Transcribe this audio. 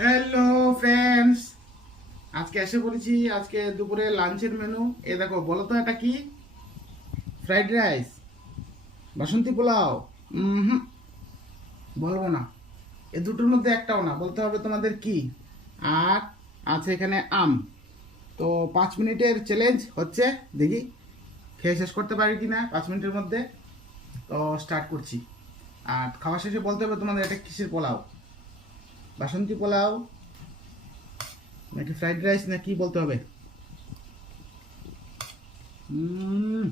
Hello friends, আজকে এসে পড়েছি। আজকে দুপুরে লাঞ্চের মেনু এ দেখো, বলো তো এটা কি? ফ্রাইড রাইস, বাসন্তী পোলাও। হুম, বলবো না। এ দুটোর মধ্যে একটাও না, বলতে হবে তোমাদের কি। আর আছে এখানে আম। তো 5 মিনিটের চ্যালেঞ্জ হচ্ছে, দেখি খেয়ে শেষ করতে পারি কি না 5 মিনিটের মধ্যে। তো স্টার্ট করছি। আর খাওয়া শেষে বলতে হবে তোমাদের এটা কিসের পোলাও, বাসন্তী পোলাও নাকি ফ্রাইড রাইস না কি বলতে হবে। হুম